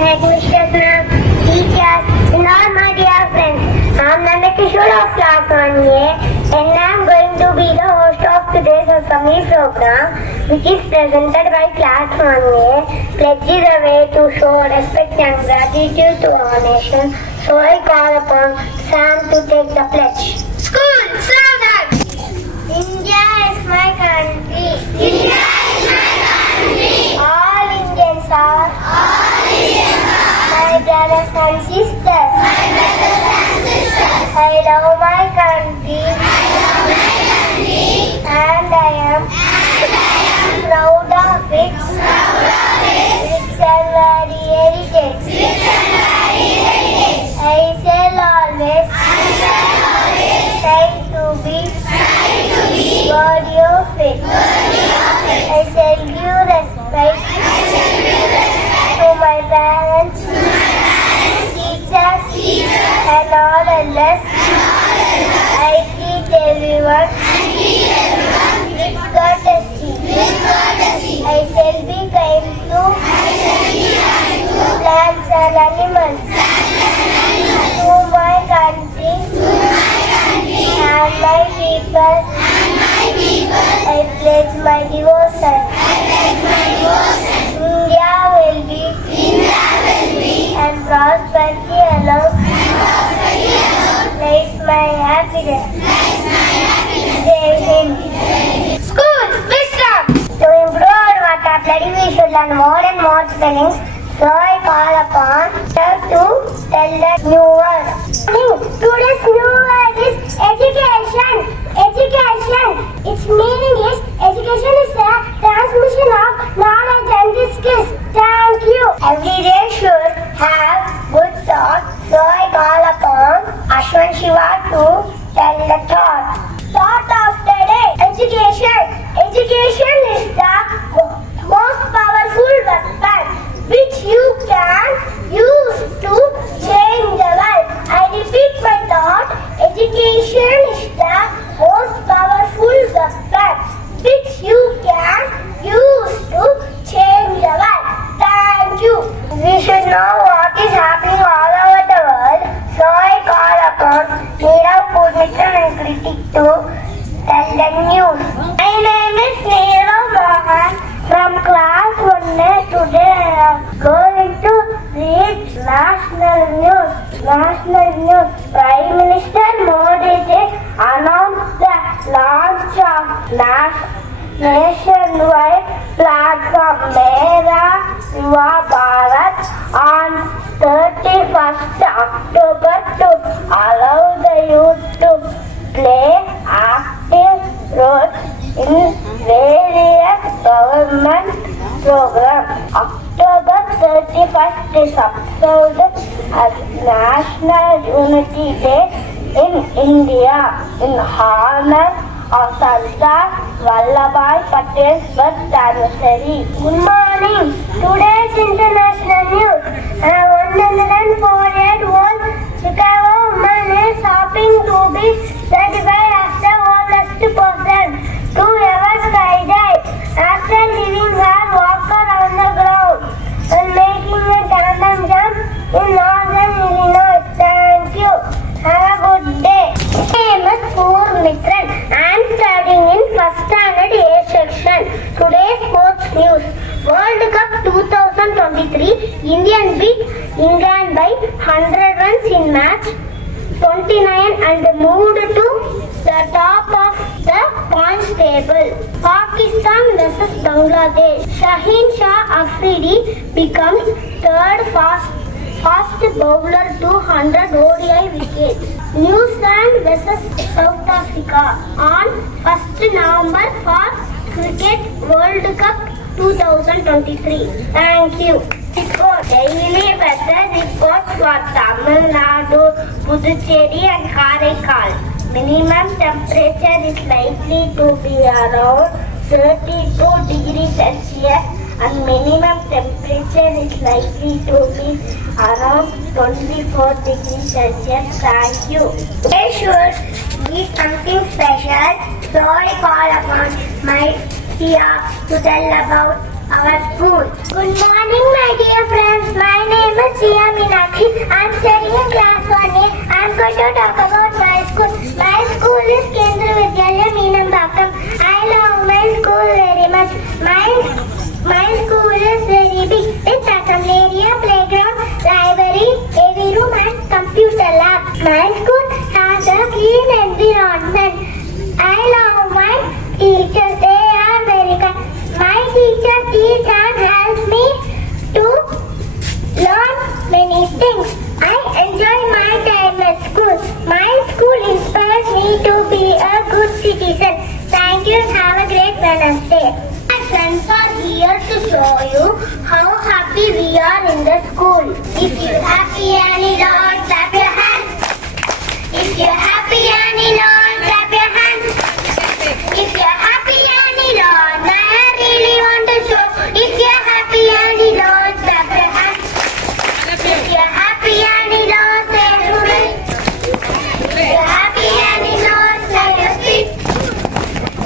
headmistress ma'am, teachers, and all my dear friends. I'm Nandakishore of class 1A and I'm going to be the host of today's assembly program, which is presented by class 1A. Pledge is a way to show respect and gratitude to our nation. So I call upon Sam to take the pledge. School, slogan. India is my country. India is my country. All Indians are my brothers and sisters. My brothers and sisters. I love my country I love my country. and I am proud of its rich and varied heritage. Rich and varied heritage. I shall always try to be worthy of it. I shall give respect to my parents, teachers, and all others. I treat everyone with courtesy. I shall be kind to plants and animals. To my country and my people, I pledge my devotion. India will be and prosperity alone lies my happiness. Jai Hind. School, wisdom. To improve our vocabulary, we should learn more and more spellings. So I call upon her to tell the new word. Today's new word is education. Education. Its meaning is education is the transmission of knowledge and skills. Thank you. Every day should have good thoughts. So I call upon Ashwan Shiva to tell the thought. Thought of the day. Education. Education is the most powerful weapon which you can use to change the world. I repeat my thought. Education is the most powerful weapon which you can use to change the world. Thank you. We should know what is happening all over the world. So I call upon Neerav Purnitra and Kritik to tell the news. My name is Neerav Mohan from class 1A. Today I am going to read national news. National news. Prime Minister Modi ji announced the launch of nationwide platform Mera Yuva Bharat on 31st October to allow the youth to play active roles in various government programs. October 31st is observed as National Unity Day in India in honor of Sardar Vallabhbhai Patel's birth anniversary. Good morning. Today's international news. A 104-year-old Chicago woman is hoping to be certified as the oldest person to ever skydive after leaving her walker on the ground and making a tandem jump in northern Illinois. Thank you. Have a good day. My name is Purnitra. I am studying in first standard A section. Today's sports news. World Cup 2023. Indian beat England by 100 runs in match 29 and moved to the top of the points table. Pakistan vs Bangladesh. Shaheen Shah Afridi becomes third fast bowler to 100 ODI wickets. New Zealand vs South Africa on 1st November for Cricket World Cup 2023. Thank you. Daily weather report for Tamil Nadu, Puducherry and Karaikal. Minimum temperature is likely to be around 32 degrees Celsius and minimum temperature is likely to be around 24 degrees Celsius. Thank you. They should be something special, so I call upon my Tia to tell about our school. Good morning, my dear friends. My name is Minambakkam. I am studying in class 1A. I am going to talk about my school. My school is Minambakkam. I love my school very much. My school is very big. It's assembly area, playground, library, AV room and computer lab. My school has a clean environment. I love my teachers. They are very kind. My teachers teach and help me to learn many things. I enjoy my time at school. My school inspires me to be a good citizen. Thank you and have a great Wednesday. My friends are here to show you how happy we are in the school. If you're happy and you don't, clap your hands. If you're happy and you don't, clap your hands. If you're happy and you don't, I really want to show. If you're happy and you don't, clap your hands. If you're happy and you don't, say hooray. If you're happy and you don't, say your feet.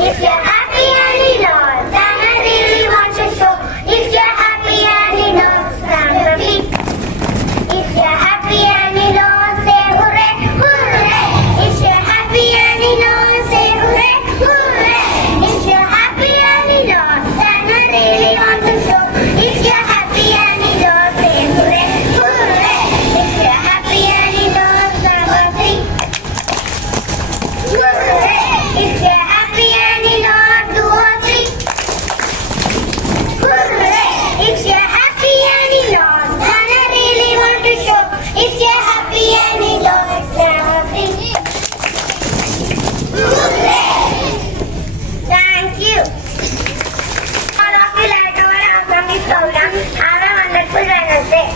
If you're happy and you don't, then I really want to show. If you're happy and you don't, stamp your feet. If you're happy and you don't, say hooray, hooray. If you're happy and you don't, say hooray, hooray. If you're happy and you don't, then I really want to show. If you're happy and you don't, say hooray, hooray. If you're happy and you don't, stamp your feet. Hooray. If you're happy and you don't, 2 or 3. Hooray. If you're happy and you don't, then I really want to show. If you're happy and you don't, stamp your feet. Hooray. Thank you. All of you like our awesome program. Have a wonderful Wednesday.